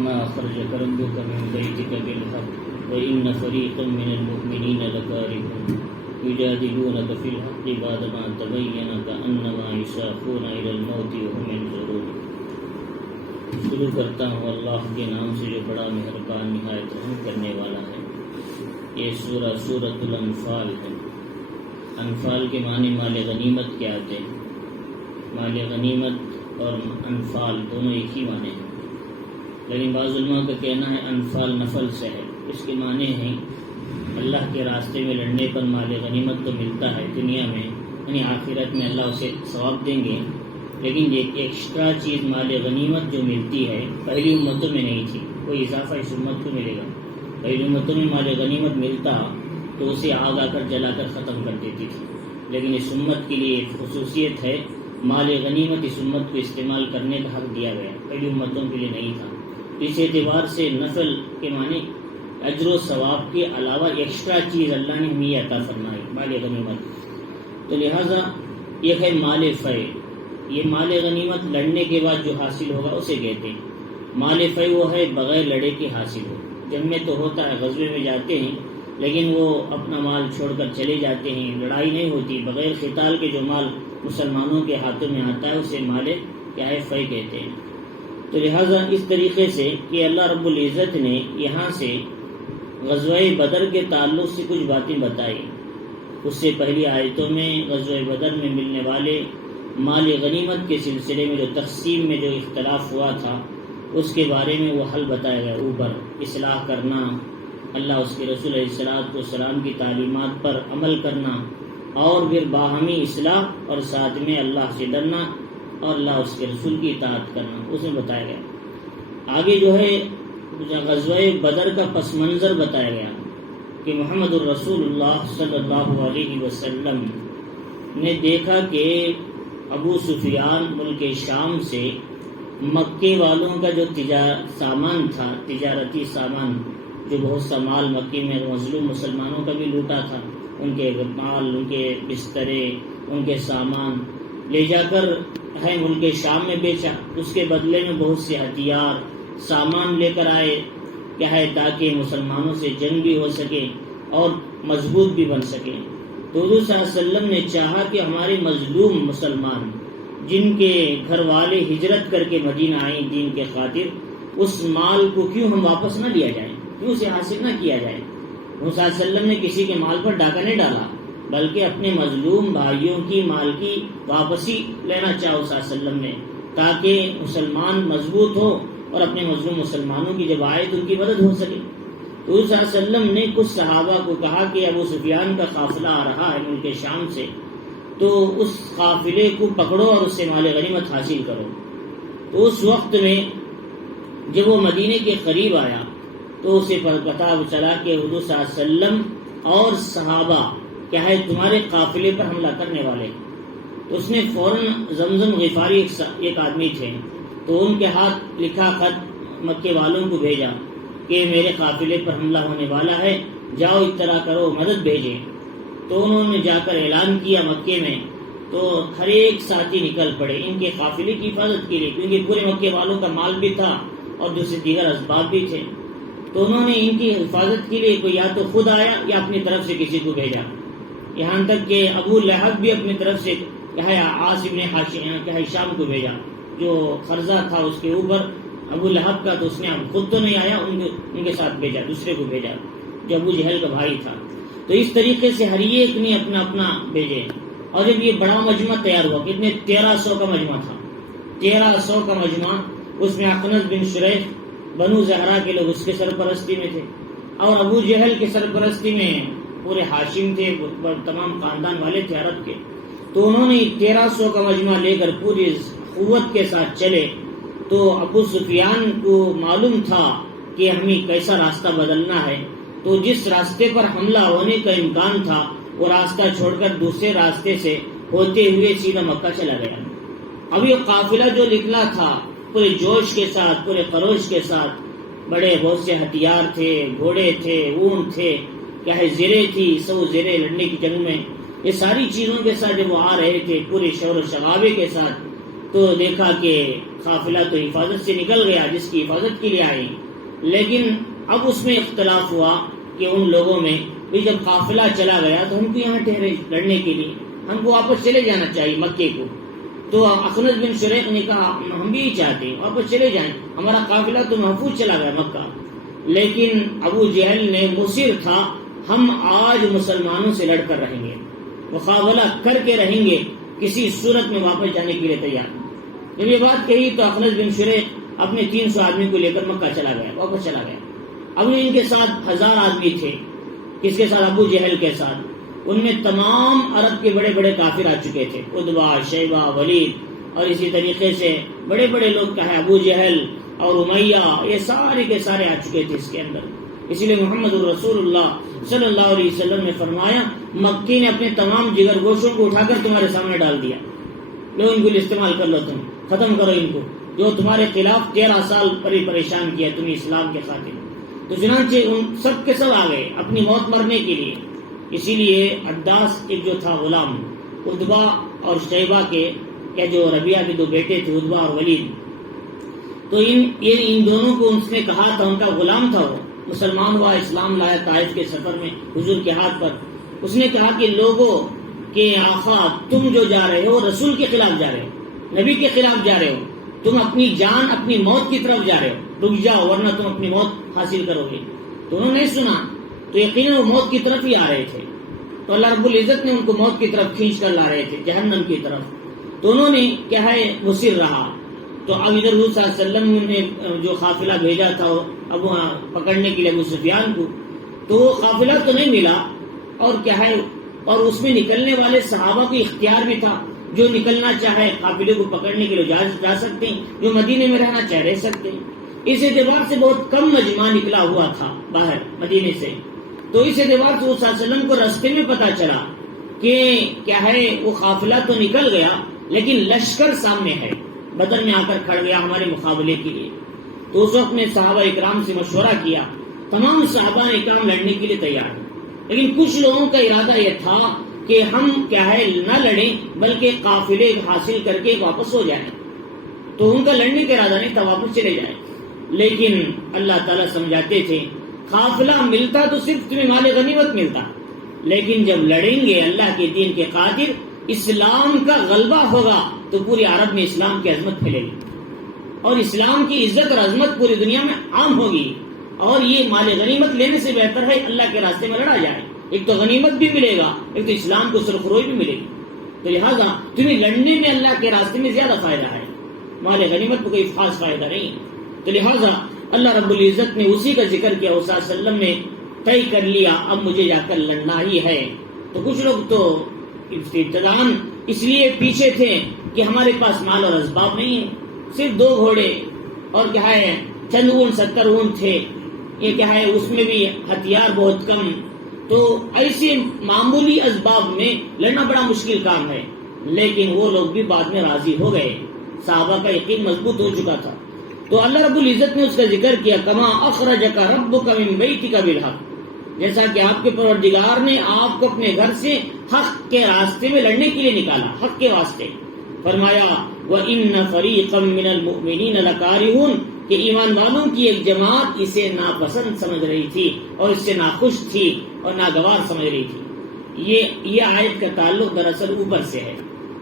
وما أخرجك ربك من بيتك بالحق وإن فريقا من المؤمنين لكارهون يجادلونك في الحق بعدما تبين كأنما يساقون إلى الموت وهم ينظرون. شروع کرتا ہوں اللہ کے نام سے جو بڑا مہربان نہایت رحم کرنے والا ہے. یہ سورہ سورۃ الانفال ہے. انفال کے معنی مال غنیمت کے آتے ہیں. مال غنیمت اور انفال دونوں ایک ہی معنی ہیں، لیکن بعض علماء کا کہنا ہے انفال نفل سے ہے. اس کے معنی ہیں اللہ کے راستے میں لڑنے پر مال غنیمت تو ملتا ہے دنیا میں، یعنی آخرت میں اللہ اسے ثواب دیں گے، لیکن یہ ایکسٹرا چیز مال غنیمت جو ملتی ہے پہلی امتوں میں نہیں تھی. کوئی اضافہ اس امت کو ملے گا. پہلی امتوں میں مال غنیمت ملتا تو اسے آگ آ کر جلا کر ختم کر دیتی تھی، لیکن اس امت کے لیے خصوصیت ہے مال غنیمت اس امت کو استعمال کرنے کا حق دیا گیا، پہلی امتوں کے لیے نہیں تھا. اس اعتبار سے نفل کے معنی اجر و ثواب کے علاوہ ایکسٹرا چیز اللہ نے ہمیں عطا فرمائی مال غنیمت. تو لہٰذا یہ ہے مال فے. یہ مال غنیمت لڑنے کے بعد جو حاصل ہوگا اسے کہتے ہیں. مال فے وہ ہے بغیر لڑے کے حاصل ہو. جنگ میں تو ہوتا ہے، غزوے میں جاتے ہیں لیکن وہ اپنا مال چھوڑ کر چلے جاتے ہیں، لڑائی نہیں ہوتی. بغیر قتال کے جو مال مسلمانوں کے ہاتھوں میں آتا ہے اسے مال کیا ہے فے کہتے ہیں. تو لہٰذا اس طریقے سے کہ اللہ رب العزت نے یہاں سے غزوہ بدر کے تعلق سے کچھ باتیں بتائی. اس سے پہلی آیتوں میں غزوہ بدر میں ملنے والے مال غنیمت کے سلسلے میں جو تقسیم میں جو اختلاف ہوا تھا اس کے بارے میں وہ حل بتایا گیا. اوپر اصلاح کرنا، اللہ اس کے رسول علیہ السلام کی تعلیمات پر عمل کرنا، اور پھر باہمی اصلاح، اور ساتھ میں اللہ سے ڈرنا اور اللہ اس کے رسول کی اطاعت کرنا، اس میں بتایا گیا. آگے جو ہے غزوہ بدر کا پس منظر بتایا گیا کہ محمد الرسول اللہ صلی اللہ علیہ وسلم نے دیکھا کہ ابو سفیان ملک شام سے مکے والوں کا جو سامان تھا، تجارتی سامان، جو بہت سا مال مکے میں مظلوم مسلمانوں کا بھی لوٹا تھا، ان کے مال، ان کے بسترے، ان کے سامان لے جا کر ہے ملک شام میں بیچا. اس کے بدلے میں بہت سے ہتھیار سامان لے کر آئے کیا ہے تاکہ مسلمانوں سے جنگ بھی ہو سکے اور مضبوط بھی بن سکے. تو حضور صلی اللہ علیہ وسلم نے چاہا کہ ہمارے مظلوم مسلمان جن کے گھر والے ہجرت کر کے مدینہ آئیں دین کے خاطر، اس مال کو کیوں ہم واپس نہ لیا جائے، کیوں اسے حاصل نہ کیا جائے. حضور صلی اللہ علیہ وسلم نے کسی کے مال پر ڈاکہ نہیں ڈالا، بلکہ اپنے مظلوم بھائیوں کی مال کی واپسی لینا چاہا صلی اللہ علیہ وسلم نے، تاکہ مسلمان مضبوط ہو اور اپنے مظلوم مسلمانوں کی جب آئے تو ان کی مدد ہو سکے. تو صلی اللہ علیہ وسلم نے کچھ صحابہ کو کہا کہ ابو سفیان کا قافلہ آ رہا ہے ملک شام سے، تو اس قافلے کو پکڑو اور اس سے مال غنیمت حاصل کرو. تو اس وقت میں جب وہ مدینے کے قریب آیا تو اسے پتہ چلا کہ حضور صلی اللہ علیہ وسلم اور صحابہ کیا ہے تمہارے قافلے پر حملہ کرنے والے. تو اس نے فوراً زمزم غفاری ایک آدمی تھے، تو ان کے ہاتھ لکھا خط مکے والوں کو بھیجا کہ میرے قافلے پر حملہ ہونے والا ہے، جاؤ اطلاع کرو، مدد بھیجیں. تو انہوں نے جا کر اعلان کیا مکے میں، تو ہر ایک ساتھی نکل پڑے ان کے قافلے کی حفاظت کے لیے، کیونکہ پورے مکے والوں کا مال بھی تھا اور دوسرے دیگر اسباب بھی تھے. تو انہوں نے ان کی حفاظت کے لیے کوئی یا تو خود آیا یا اپنی طرف سے کسی کو بھیجا. یہاں تک کہ ابو لہب بھی اپنی طرف سے عاص ابن ہشام کو بھیجا، جو قرضہ تھا اس کے اوپر ابو لہب کا، تو اس نے خود تو نہیں آیا، ان کے ساتھ بھیجا، دوسرے کو بھیجا جو ابو جہل کا بھائی تھا. تو اس طریقے سے ہر ایک نے اپنا اپنا بھیجے. اور جب یہ بڑا مجمع تیار ہوا، کتنے 1300 کا مجمع تھا، 1300 کا مجمع، اس میں اخنس بن شریح بنو زہرا کے لوگ اس کے سرپرستی میں تھے، اور ابو جہل کے سرپرستی میں پورے ہاشم تھے، تمام خاندان والے تھے عرب کے. تو انہوں نے 1300 کا مجمع لے کر پوری قوت کے ساتھ چلے. تو ابو سفیان کو معلوم تھا کہ ہمیں کیسا راستہ بدلنا ہے، تو جس راستے پر حملہ ہونے کا امکان تھا وہ راستہ چھوڑ کر دوسرے راستے سے ہوتے ہوئے سیدھا مکہ چلا گیا. اب یہ قافلہ جو نکلا تھا پورے جوش کے ساتھ، پورے خروش کے ساتھ، بڑے بہت سے ہتھیار تھے، گھوڑے تھے، اونٹ تھے، کیا ہے زرے تھی، سو زرے لڑنے کی جنگ میں، یہ ساری چیزوں کے ساتھ جب وہ آ رہے تھے پورے شور و شغابے کے ساتھ، تو دیکھا کہ قافلہ تو حفاظت سے نکل گیا جس کی حفاظت کے لیے آئے، لیکن اب اس میں اختلاف ہوا کہ ان لوگوں میں بھی جب قافلہ چلا گیا تو ہم کو یہاں ٹھہرے لڑنے کے لیے، ہم کو واپس چلے جانا چاہیے مکے کو. تو اخنس بن شریق نے کہا ہم بھی چاہتے ہیں واپس چلے جائیں، ہمارا قافلہ تو محفوظ چلا گیا مکہ. لیکن ابو جہل نے مصر تھا ہم آج مسلمانوں سے لڑ کر رہیں گے، مقابلہ کر کے رہیں گے، کسی صورت میں واپس جانے کے لیے تیار. جب یہ بات کہی تو اخنس بن شریق اپنے 300 آدمی کو لے کر مکہ چلا گیا، واپس چلا گیا. اب ان کے ساتھ 1000 آدمی تھے، کس کے ساتھ؟ ابو جہل کے ساتھ. ان میں تمام عرب کے بڑے بڑے کافر آ چکے تھے، عتبہ، شیبہ، ولید، اور اسی طریقے سے بڑے بڑے لوگ کہے ابو جہل اور امیہ، یہ سارے کے سارے آ چکے تھے اس کے اندر. اسی لیے محمد الرسول اللہ صلی اللہ علیہ وسلم نے فرمایا مکی نے اپنے تمام جگر گوشوں کو اٹھا کر تمہارے سامنے ڈال دیا، لو ان کو استعمال کر لو، تم ختم کرو ان کو، جو تمہارے خلاف 13 سال پریشان کیا تمہیں اسلام کے خاطر. تو چنانچہ ان سب کے سب آ گئے اپنی موت مرنے کے لیے. اسی لیے عداس ایک جو تھا غلام، عتبہ اور شیبہ کے جو ربیعہ کے 2 بیٹے تھے عتبہ اور ولید، تو ان دونوں کو اس نے کہا تھا، ان کا غلام تھا، وہ مسلمان ہوا، اسلام لایا طائف کے سفر میں حضور کے ہاتھ پر. اس نے کہا کہ لوگوں کہ آقا تم جو جا رہے ہو رسول کے خلاف جا رہے ہو، نبی کے خلاف جا رہے ہو، تم اپنی جان اپنی موت کی طرف جا رہے ہو، رک جاؤ ورنہ تم اپنی موت حاصل کرو گے. تو انہوں نے سنا تو یقیناً وہ موت کی طرف ہی آ رہے تھے. تو اللہ رب العزت نے ان کو موت کی طرف کھینچ کر لا رہے تھے، جہنم کی طرف. تو انہوں نے کیا ہے مصر رہا. تو اب ادھر حضور صلی اللہ علیہ وسلم نے جو قافلہ بھیجا تھا اب وہاں پکڑنے کے لیے ابو سفیان کو، تو وہ قافلہ تو نہیں ملا، اور کیا ہے اور اس میں نکلنے والے صحابہ کو اختیار بھی تھا، جو نکلنا چاہے قافلے کو پکڑنے کے لیے جا سکتے ہیں، جو مدینے میں رہنا چاہے رہ سکتے ہیں. اس اعتبار سے بہت کم مجمع نکلا ہوا تھا باہر مدینے سے. تو اس اعتبار سے صلی اللہ علیہ وسلم کو راستے میں پتا چلا کہ کیا ہے وہ قافلہ تو نکل گیا لیکن لشکر سامنے ہے، بدر میں آ کر کھڑ گیا ہمارے مقابلے کے لیے. تو اس وقت نے صحابہ اکرام سے مشورہ کیا، تمام صحابہ اکرام لڑنے کے لیے تیار ہیں، لیکن کچھ لوگوں کا ارادہ یہ تھا کہ ہم کیا ہے نہ لڑیں بلکہ قافلے حاصل کر کے واپس ہو جائیں. تو ان کا لڑنے کا ارادہ نہیں تھا، واپس چلے جائیں. لیکن اللہ تعالیٰ سمجھاتے تھے قافلہ ملتا تو صرف تمہیں مال غنیمت ملتا، لیکن جب لڑیں گے اللہ کے دین کے خاطر، اسلام کا غلبہ ہوگا تو پوری عرب میں اسلام کی عظمت پھیلے گی اور اسلام کی عزت اور عظمت پوری دنیا میں عام ہوگی. اور یہ مال غنیمت لینے سے بہتر ہے اللہ کے راستے میں لڑا جائے، ایک تو غنیمت بھی ملے گا، ایک تو اسلام کو سرخروئی بھی ملے گی. تو لہٰذا تمہیں لڑنے میں اللہ کے راستے میں زیادہ فائدہ ہے، مال غنیمت کو کوئی خاص فائدہ نہیں. تو لہٰذا اللہ رب العزت نے اسی کا ذکر کیا، صلی اللہ علیہ وسلم نے طے کر لیا اب مجھے جا کر لڑنا ہی ہے. تو کچھ لوگ تو ابتداً اس لیے پیچھے تھے کہ ہمارے پاس مال اور اسباب نہیں، صرف 2 گھوڑے اور کیا ہے چند اون 70 اون تھے، یہ کیا ہے اس میں بھی ہتھیار بہت کم. تو ایسے معمولی اسباب میں لڑنا بڑا مشکل کام ہے. لیکن وہ لوگ بھی بعد میں راضی ہو گئے، صحابہ کا یقین مضبوط ہو چکا تھا. تو اللہ رب العزت نے اس کا ذکر کیا، کما اخرجک ربک من بیتک بالحق، جیسا کہ آپ کے پروردگار نے آپ کو اپنے گھر سے حق کے راستے میں لڑنے کے لیے نکالا، حق کے واسطے. فرمایا وَإِنَّ فَرِيقًا مِّنَ الْمُؤْمِنِينَ لَكَارِهُونَ کہ ایمان والوں کی ایک جماعت اسے ناپسند سمجھ رہی تھی اور اس سے ناخوش تھی اور ناگوار سمجھ رہی تھی. یہ آیت کا تعلق دراصل اوپر سے ہے.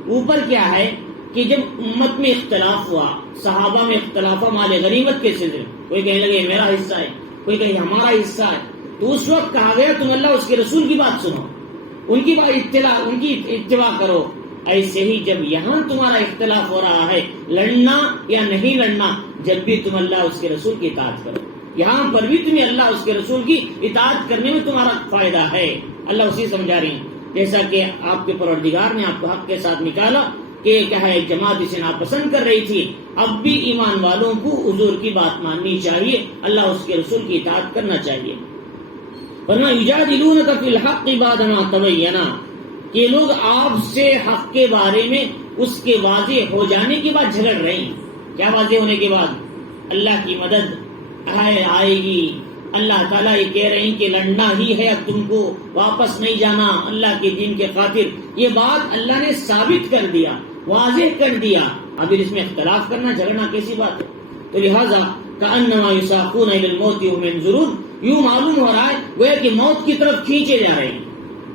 اوپر کیا ہے کہ جب امت میں اختلاف ہوا، صحابہ میں اختلاف ہوا مال غنیمت کے سلسلے، کوئی کہنے لگے میرا حصہ ہے، کوئی کہے ہمارا حصہ ہے، تو اس وقت کہا گیا تم اللہ اس کے رسول کی بات سنو، ان کی اتباع کرو. ایسے ہی جب یہاں تمہارا اختلاف ہو رہا ہے لڑنا یا نہیں لڑنا، جب بھی تم اللہ اس کے رسول کی اطاعت کرو. یہاں پر بھی تمہیں اللہ اس کے رسول کی اطاعت کرنے میں تمہارا فائدہ ہے. اللہ اسی سمجھا رہی ہیں، جیسا کہ آپ کے پروردگار نے آپ کو حق کے ساتھ نکالا کہ کیا ہے جماعت اسے ناپسند کر رہی تھی، اب بھی ایمان والوں کو حضور کی بات ماننی چاہیے، اللہ اس کے رسول کی اطاعت کرنا چاہیے. ورنہ یجادلونک فی الحق بعد ما تبین، کہ لوگ آپ سے حق کے بارے میں اس کے واضح ہو جانے کے بعد جھگڑ رہے ہیں. کیا واضح ہونے کے بعد؟ اللہ کی مدد آئے گی، اللہ تعالیٰ یہ کہہ رہے ہیں کہ لڑنا ہی ہے، اب تم کو واپس نہیں جانا اللہ کے دین کے خاطر. یہ بات اللہ نے ثابت کر دیا، واضح کر دیا. اب اس میں اختلاف کرنا جھگڑنا کیسی بات ہے؟ تو لہٰذا کأنما یساقون الی الموت وهم ينظرون، یوں معلوم ہو رہا ہے گویا کہ موت کی طرف کھینچے جا رہے ہیں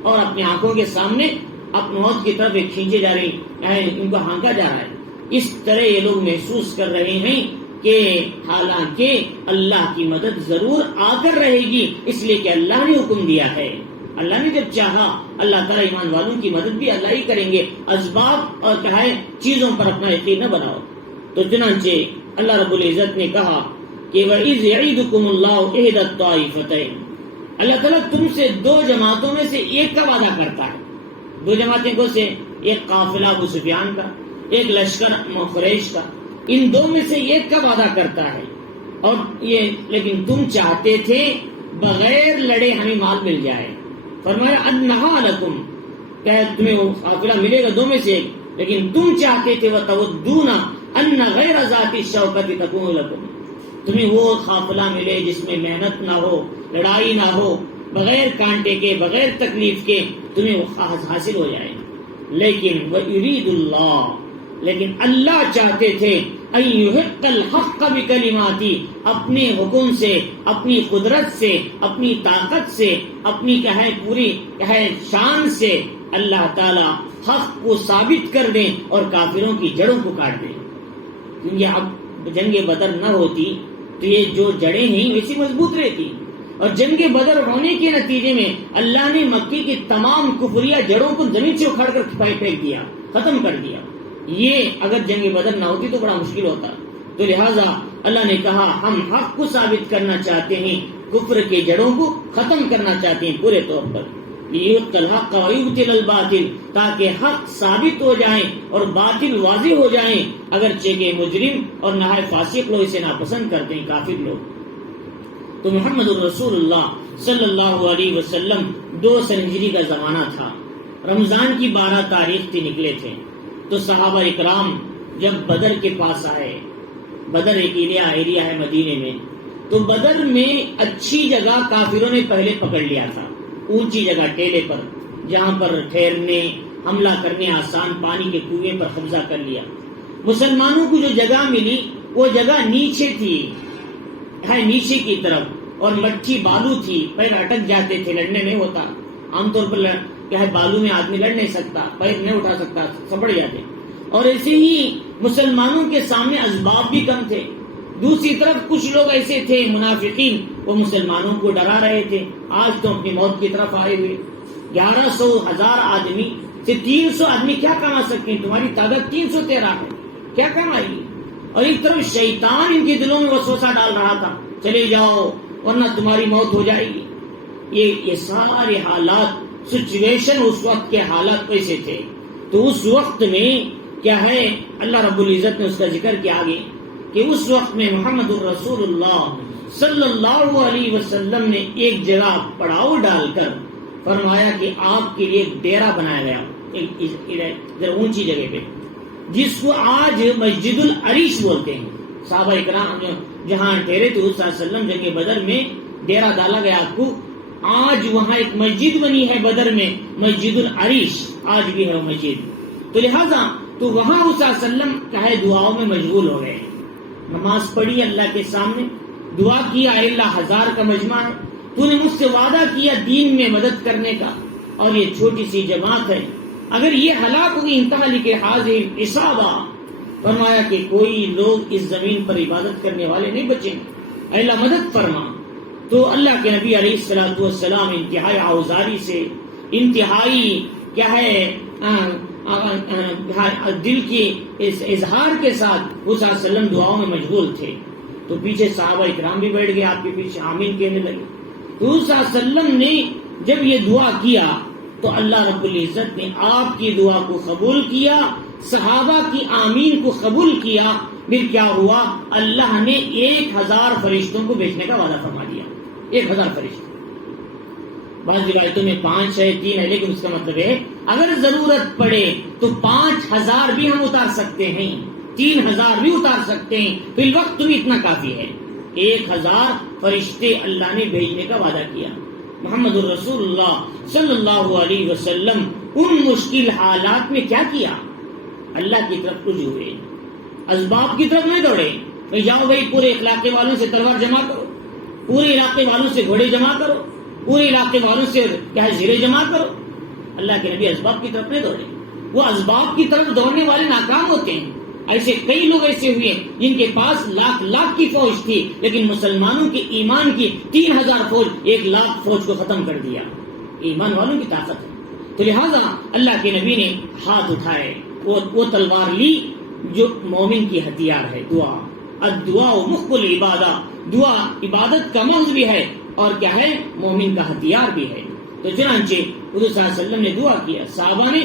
اور اپنی آنکھوں کے سامنے اپنی موت کی طرف کھینچے جا رہے ہیں، ان کو ہانکا جا رہا ہے۔ اس طرح یہ لوگ محسوس کر رہے ہیں کہ حالانکہ اللہ کی مدد ضرور آ کر رہے گی، اس لیے کہ اللہ نے حکم دیا ہے، اللہ نے جب چاہا اللہ تعالیٰ ایمان والوں کی مدد بھی اللہ ہی کریں گے۔ اسباب اور کہا ہے چیزوں پر اپنا یقین نہ بناؤ۔ تو چنانچہ اللہ رب العزت نے کہا کہ وَإِذْ يَعِدُكُمُ اللَّهُ إِحْدَى الطَّائِفَتَيْنِ، اللہ تعالیٰ تم سے دو جماعتوں میں سے ایک کا وعدہ کرتا ہے۔ دو جماعتیں کو سے، ایک قافلہ ابو سفیان کا، ایک لشکر قریش کا، ان دو میں سے ایک کا وعدہ کرتا ہے، اور یہ لیکن تم چاہتے تھے بغیر لڑے ہمیں مال مل جائے۔ فرمایا انہا لکم، کہ تمہیں وہ قافلہ ملے گا دو میں سے ایک، لیکن تم چاہتے تھے وتودون ان غیر ذات الشوکۃ تکون لکم، تمہیں وہ قافلہ ملے جس میں محنت نہ ہو، لڑائی نہ ہو، بغیر کانٹے کے بغیر تکلیف کے تمہیں وہ حاصل ہو جائے۔ لیکن وَيُرِيدُ اللَّهُ، لیکن اللہ چاہتے تھے ان یحق الحق بکلماتی، اپنے حکم سے، اپنی قدرت سے، اپنی طاقت سے، اپنی پوری شان سے اللہ تعالی حق کو ثابت کر دیں اور کافروں کی جڑوں کو کاٹ دیں۔ کیونکہ اب جنگ بدر نہ ہوتی تو یہ جو جڑیں ہیں ویسی مضبوط رہتی، اور جنگ بدر ہونے کے نتیجے میں اللہ نے مکے کی تمام کفریہ جڑوں کو زمین سے اکھاڑ کر پھینک دیا، ختم کر دیا۔ یہ اگر جنگ بدر نہ ہوتی تو بڑا مشکل ہوتا۔ تو لہٰذا اللہ نے کہا ہم حق کو ثابت کرنا چاہتے ہیں، کفر کے جڑوں کو ختم کرنا چاہتے ہیں پورے طور پر، لیُحِقَّ الْحَقَّ وَيُبْطِلَ الْبَاطِلَ، تاکہ حق ثابت ہو جائیں اور باطل واضح ہو جائیں، اگرچہ کہ مجرم اور نہایت فاسق لوگ اسے ناپسند کرتے ہیں، کافر لوگ۔ تو محمد الرسول اللہ صلی اللہ علیہ وسلم 200 ہجری کا زمانہ تھا، رمضان کی 12 تاریخ تھی، نکلے تھے۔ تو صحابہ اکرام جب بدر کے پاس آئے، بدر ایک ایریا ہے مدینے میں، تو بدر میں اچھی جگہ کافروں نے پہلے پکڑ لیا تھا، اونچی جگہ ٹیلے پر، جہاں پر ٹھہرنے حملہ کرنے آسان، پانی کے کنویں پر قبضہ کر لیا۔ مسلمانوں کو جو جگہ ملی وہ جگہ نیچے تھی، نیچے کی طرف، اور مٹی بالو تھی، پیر اٹک جاتے تھے، لڑنے نہیں ہوتا۔ عام طور پر بالو میں آدمی لڑ نہیں سکتا، پیر نہیں اٹھا سکتا، سپڑ جاتے۔ اور ایسے ہی مسلمانوں کے سامنے اسباب بھی کم تھے۔ دوسری طرف کچھ لوگ ایسے تھے منافقین، وہ مسلمانوں کو ڈرا رہے تھے، آج تو اپنی موت کی طرف آئے ہوئے۔ 1100 آدمی سے 300 آدمی کیا کما سکتے ہیں؟ تمہاری طاقت 313 ہے، کیا کمائے گی؟ اور ایک طرف شیطان ان کے دلوں میں وسوسہ ڈال رہا تھا، چلے جاؤ ورنہ تمہاری موت ہو جائے گی۔ یہ سارے حالات، سچویشن، اس وقت کے حالات ایسے تھے۔ تو اس وقت میں کیا ہے، اللہ رب العزت نے اس کا ذکر کیا آگے کہ اس وقت میں محمد الرسول اللہ صلی اللہ علیہ وسلم نے ایک جگہ پڑاؤ ڈال کر فرمایا کہ آپ کے لیے ایک ڈیرا بنایا گیا ذرا اونچی جگہ پہ، جس کو آج مسجد العریش بولتے ہیں۔ صحابہ اکرام جہاں ٹھہرے تھے صلی اللہ علیہ وسلم جنگ بدر میں ڈیرا ڈالا گیا آپ کو، آج وہاں ایک مسجد بنی ہے بدر میں، مسجد العریش، آج بھی ہے وہ مسجد۔ تو لہذا تو وہاں صلی اللہ علیہ وسلم کہے دعاؤں میں مشغول ہو گئے، نماز پڑھی اللہ کے سامنے، دعا کیا، اے اللہ 1000 کا مجمع ہے، تو نے مجھ سے وعدہ کیا دین میں مدد کرنے کا، اور یہ چھوٹی سی جماعت ہے، اگر یہ ہلاک ہوگی انتہا لکھے حاضر اصابہ، فرمایا کہ کوئی لوگ اس زمین پر عبادت کرنے والے نہیں بچیں، اے اللہ مدد فرما۔ تو اللہ کے نبی علیہ الصلوۃ والسلام انتہائی آوزاری سے، انتہائی کیا ہے دل کی اظہار کے ساتھ وہ صلی اللہ علیہ وسلم دعاؤں میں مشغول تھے۔ تو پیچھے صحابہ اکرام بھی بیٹھ گئے، آپ کے پیچھے آمین کہنے لگے۔ تو صلی اللہ علیہ وسلم نے جب یہ دعا کیا تو اللہ رب العزت نے آپ کی دعا کو قبول کیا، صحابہ کی آمین کو قبول کیا۔ پھر کیا ہوا، اللہ نے 1000 فرشتوں کو بھیجنے کا وعدہ فرما دیا، 1000 فرشتے۔ بعض روایتوں میں 5 ہے، 3 ہے، لیکن اس کا مطلب ہے اگر ضرورت پڑے تو 5000 بھی ہم اتار سکتے ہیں، 3000 بھی اتار سکتے ہیں، فی الوقت تمہیں اتنا کافی ہے۔ 1000 فرشتے اللہ نے بھیجنے کا وعدہ کیا۔ محمد الرسول اللہ صلی اللہ علیہ وسلم ان مشکل حالات میں کیا کیا، اللہ کی طرف رجوع ہوئے، اسباب کی طرف نہیں دوڑے بھائی جاؤ بھائی پورے علاقے والوں سے تلوار جمع کرو، پورے علاقے والوں سے گھوڑے جمع کرو، پورے علاقے والوں سے کیا ہے زیرے جمع کرو. اللہ کے نبی اسباب کی طرف نہیں دوڑے. وہ اسباب کی طرف دوڑنے والے ناکام ہوتے ہیں. ایسے کئی لوگ ایسے ہوئے جن کے پاس لاکھ کی فوج تھی، لیکن مسلمانوں کے ایمان کی 3000 فوج 1,00,000 فوج کو ختم کر دیا. ایمان والوں کی طاقت ہے. تو لہذا اللہ کے نبی نے ہاتھ اٹھائے، وہ تلوار لی جو مومن کی ہتھیار ہے، دعا. الدعاء مخ العبادہ، دعا عبادت کا مغز بھی ہے اور کیا ہے مومن کا ہتھیار بھی ہے. تو چنانچہ حضور صلی اللہ علیہ وسلم نے دعا کیا، صحابہ نے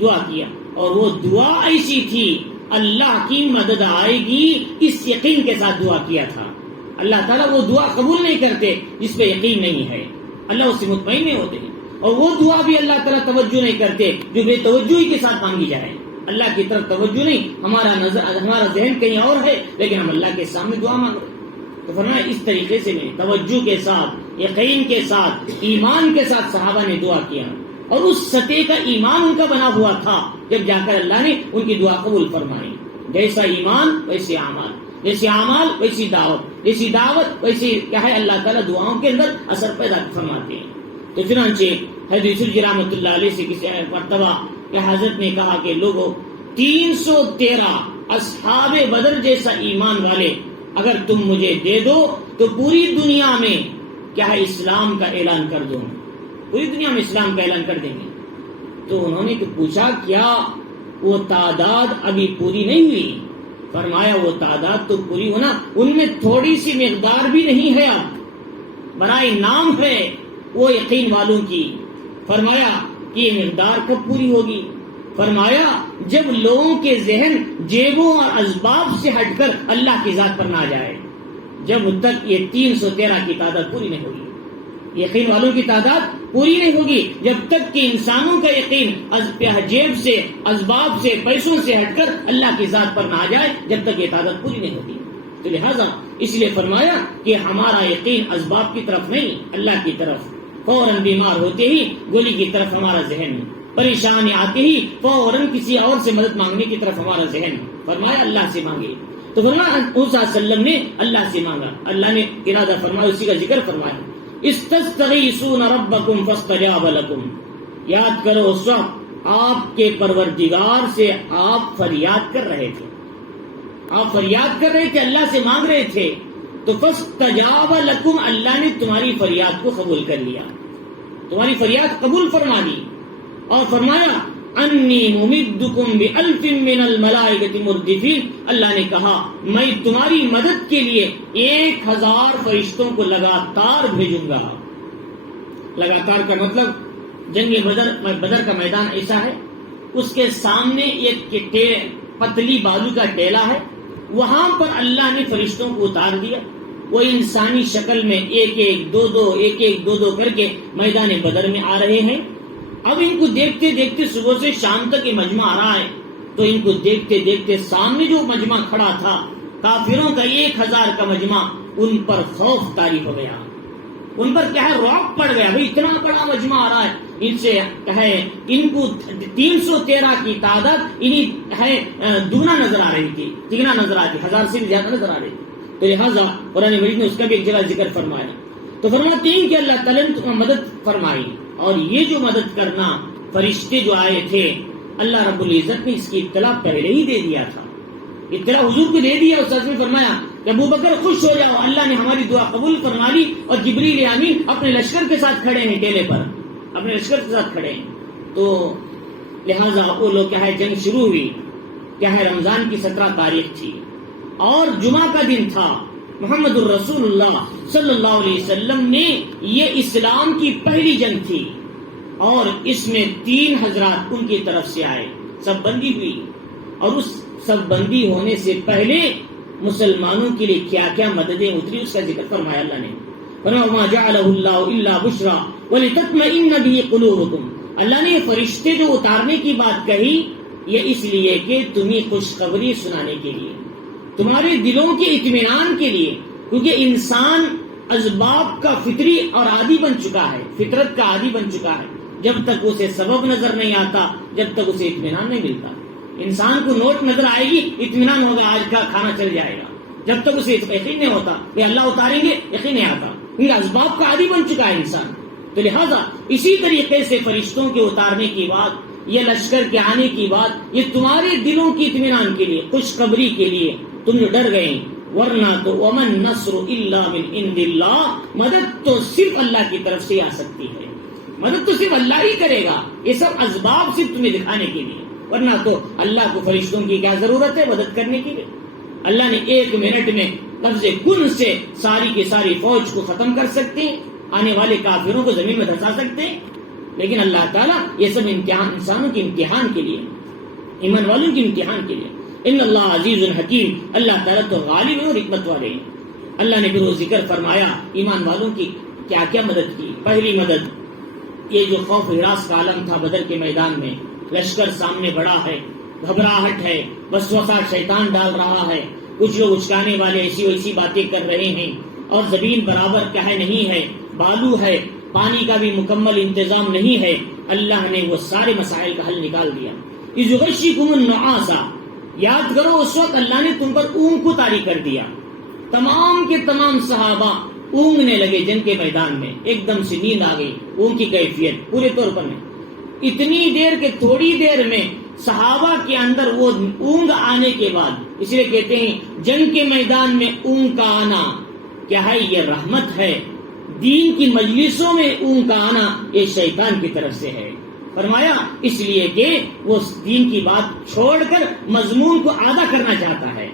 دعا کیا، اور وہ دعا ایسی تھی اللہ کی مدد آئے گی اس یقین کے ساتھ دعا کیا تھا. اللہ تعالیٰ وہ دعا قبول نہیں کرتے جس پہ یقین نہیں ہے، اللہ اس سے مطمئن نہیں ہوتے. اور وہ دعا بھی اللہ تعالیٰ توجہ نہیں کرتے جو بے توجہی کے ساتھ مانگی جائے. اللہ کی طرف توجہ نہیں، ہمارا ذہن کہیں اور ہے، لیکن ہم اللہ کے سامنے دعا مانگ رہے. تو فرمایا اس طریقے سے میں توجہ کے ساتھ، یقین کے ساتھ، ایمان کے ساتھ صحابہ نے دعا کیا، اور اس سطح کا ایمان ان کا بنا ہوا تھا جب جا کر اللہ نے ان کی دعا قبول فرمائی. جیسا ایمان ویسے اعمال، جیسے اعمال ویسی دعوت، جیسی دعوت ویسی کیا ہے اللہ تعالیٰ دعاؤں کے اندر اثر پیدا فرماتے ہیں. تو چنانچہ حضرت یوسف جی رحمۃ اللہ علیہ سے کسی مرتبہ حضرت نے کہا کہ لوگوں 313 اصحاب بدر جیسا ایمان والے اگر تم مجھے دے دو تو پوری دنیا میں کیا ہے اسلام کا اعلان کر دوں، پوری دنیا میں اسلام کا اعلان کر دیں گے. تو انہوں نے پوچھا کیا وہ تعداد ابھی پوری نہیں ہوئی؟ فرمایا وہ تعداد تو پوری ہونا، ان میں تھوڑی سی مقدار بھی نہیں ہے، اب برائے نام ہے وہ یقین والوں کی. فرمایا کہ یہ مقدار کب پوری ہوگی؟ فرمایا جب لوگوں کے ذہن جیبوں اور اسباب سے ہٹ کر اللہ کی ذات پر نہ جائے. جب تک یہ 313 کی تعداد پوری نہیں ہوگی، یقین والوں کی تعداد پوری نہیں ہوگی، جب تک کہ انسانوں کا یقین جیب سے، اسباب سے، پیسوں سے ہٹ کر اللہ کی ذات پر نہ جائے، جب تک یہ تعداد پوری نہیں ہوگی. تو لہذا اس لیے فرمایا کہ ہمارا یقین اسباب کی طرف نہیں، اللہ کی طرف. فوراً بیمار ہوتے ہی گولی کی طرف ہمارا ذہن، پریشانی آتے ہی فوراً کسی اور سے مدد مانگنے کی طرف ہمارا ذہن. فرمایا اللہ سے مانگے. تو فرمایا صلی اللہ علیہ وسلم نے اللہ سے مانگا، اللہ نے ارادہ فرمایا، اسی کا ذکر فرمایا. استغیثون ربکم فاستجاب لکم. یاد کرو اس وقت آپ کے پروردگار سے آپ فریاد کر رہے تھے، آپ فریاد کر رہے تھے، اللہ سے مانگ رہے تھے. تو فاستجاب لکم، اللہ نے تمہاری فریاد کو قبول کر لیا، تمہاری فریاد قبول فرما لی. اور فرمایا انی ممدکم بألف من الملائکۃ مردفین. اللہ نے کہا میں تمہاری مدد کے لیے 1000 فرشتوں کو لگاتار بھیجوں گا. لگاتار کا مطلب جنگ بدر کا میدان ایسا ہے، اس کے سامنے ایک پتلی بالو کا ٹیلا ہے، وہاں پر اللہ نے فرشتوں کو اتار دیا. وہ انسانی شکل میں ایک ایک دو دو کر کے میدان بدر میں آ رہے ہیں. اب ان کو دیکھتے دیکھتے صبح سے شام تک یہ مجمع آ رہا ہے. تو ان کو دیکھتے دیکھتے سامنے جو مجمع کھڑا تھا کافروں کا 1000 کا مجمع، ان پر خوف طاری ہو گیا، ان پر کیا ہے رعب پڑ گیا. بھائی اتنا بڑا مجمع آ رہا ہے، ان سے کہے ان کو 313 کی تعداد انہیں ہے دگنا نظر آ رہی تھی، تگنا نظر آتی، 1000 سے بھی زیادہ نظر آ رہی تھی. تو لہٰذا قرآن مجید نے اس کا بھی ایک جگہ ذکر فرمایا. تو فرماتے ہیں کہ اللہ تعالیٰ نے تمہیں مدد فرمائی. اور یہ جو مدد کرنا، فرشتے جو آئے تھے، اللہ رب العزت نے اس کی اطلاع پہلے ہی دے دیا تھا، اطلاع حضور کو دے دیا. اس نے فرمایا کہ ابو بکر خوش ہو جاؤ، اللہ نے ہماری دعا قبول فرما لی. اور جبریل امین اپنے لشکر کے ساتھ کھڑے ہیں، ٹیلے پر اپنے لشکر کے ساتھ کھڑے ہیں. تو لہٰذا وہ لوگ کیا ہے جنگ شروع ہوئی. کیا ہے رمضان کی 17 تاریخ تھی اور جمعہ کا دن تھا. محمد الرسول اللہ صلی اللہ علیہ وسلم نے یہ اسلام کی پہلی جنگ تھی، اور اس میں 3 حضرات ان کی طرف سے آئے، سب بندی ہوئی. اور اس سب بندی ہونے سے پہلے مسلمانوں کے لیے کیا کیا مددیں اتری اس کا ذکر فرمایا اللہ نے. وَمَا جَعَلَهُ اللَّهُ إِلَّا بُشْرَىٰ وَلِتَطْمَئِنَّ بِهِ قُلُوبُكُمْ. اللہ نے فرشتے جو اتارنے کی بات کہی، یہ اس لیے کہ تمہیں خوشخبری سنانے کے لیے، تمہارے دلوں کے اطمینان کے لیے. کیونکہ انسان اسباب کا فطری اور عادی بن چکا ہے، فطرت کا عادی بن چکا ہے. جب تک اسے سبب نظر نہیں آتا، جب تک اسے اطمینان نہیں ملتا. انسان کو نوٹ نظر آئے گی اطمینان ہوگا آج کا کھانا چل جائے گا، جب تک اسے یقین نہیں ہوتا کہ اللہ اتاریں گے یقین نہیں آتا، یہ اسباب کا عادی بن چکا ہے انسان. تو لہذا اسی طریقے سے فرشتوں کے اتارنے کی بات، یہ لشکر کے آنے کی بات، یہ تمہارے دلوں کی اطمینان کے لیے، خوشخبری کے لیے، تم جو ڈر گئے. ورنہ تو ومن نصر الا من عند اللہ، مدد تو صرف اللہ کی طرف سے آ سکتی ہے، مدد تو صرف اللہ ہی کرے گا. یہ سب اسباب صرف تمہیں دکھانے کے لیے، ورنہ تو اللہ کو فرشتوں کی کیا ضرورت ہے مدد کرنے کے لیے. اللہ نے 1 منٹ میں لفظ کن سے ساری کی ساری فوج کو ختم کر سکتے ہیں، آنے والے کافروں کو زمین میں دھسا سکتے ہیں. لیکن اللہ تعالیٰ یہ سب امتحان، انسانوں کے امتحان کے لیے، ایمان والوں کے امتحان کے لیے. ان اللہ عزیز الحکیم، اللہ تعالیٰ تو غالب ہے اور حکمت والے ہیں. اللہ نے پھر وہ ذکر فرمایا ایمان والوں کی کیا کیا مدد کی. پہلی مدد یہ جو خوف ہراس کا عالم تھا بدر کے میدان میں، لشکر سامنے بڑا ہے، گھبراہٹ ہے، وسوسہ شیطان ڈال رہا ہے، کچھ لوگ اچکانے والے ایسی ویسی باتیں کر رہے ہیں، اور زمین برابر کہے نہیں ہے، بالو ہے، پانی کا بھی مکمل انتظام نہیں ہے. اللہ نے وہ سارے مسائل کا حل نکال دیا. اذ یغشیکم النعاس، یاد کرو اس وقت اللہ نے تم پر اونگ کو طاری کر دیا. تمام کے تمام صحابہ اونگنے لگے جنگ کے میدان میں، ایک دم سے نیند آ گئی. اونگ کی کیفیت پورے طور پر نہیں، اتنی دیر کے تھوڑی دیر میں صحابہ کے اندر وہ اونگ آنے کے بعد، اس لیے کہتے ہیں جنگ کے میدان میں اونگ کا آنا کیا ہے، یہ رحمت ہے. دین کی مجلسوں میں اونگ کا آنا یہ شیطان کی طرف سے ہے. فرمایا اس لیے کہ وہ دین کی بات چھوڑ کر مضمون کو آدھا کرنا چاہتا ہے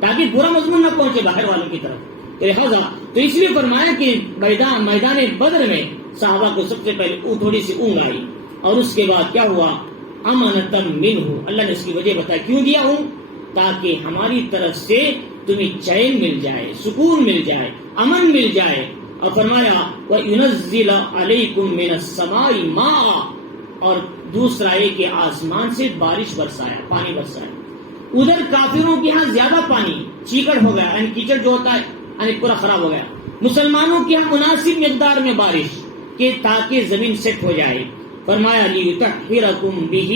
تاکہ پورا مضمون نہ پہنچے باہر والوں کی طرف. لہذا تو اس لیے فرمایا کہ میدان بدر میں صحابہ کو سب سے پہلے تھوڑی سی اونگ آئی، اور اس کے بعد کیا ہوا، امنتم منہ، اللہ نے اس کی وجہ بتایا کیوں دیا اونگ، تاکہ ہماری طرف سے تمہیں چین مل جائے، سکون مل جائے، امن مل جائے. اور فرمایا وَيُنَزِّلَ عَلَيْكُم مِّنَ السَّمَاءِ مَاءً، اور دوسرا یہ کہ آسمان سے بارش برسایا، پانی برسایا. ادھر کافروں کے ہاں زیادہ پانی چیکڑ ہو گیا، یعنی کیچڑ جو ہوتا ہے یعنی پورا خراب ہو گیا. مسلمانوں کے ہاں مناسب مقدار میں بارش کہ تاکہ زمین سیٹ ہو جائے. فرمایا لِيُطَهِّرَكُم بِهِ،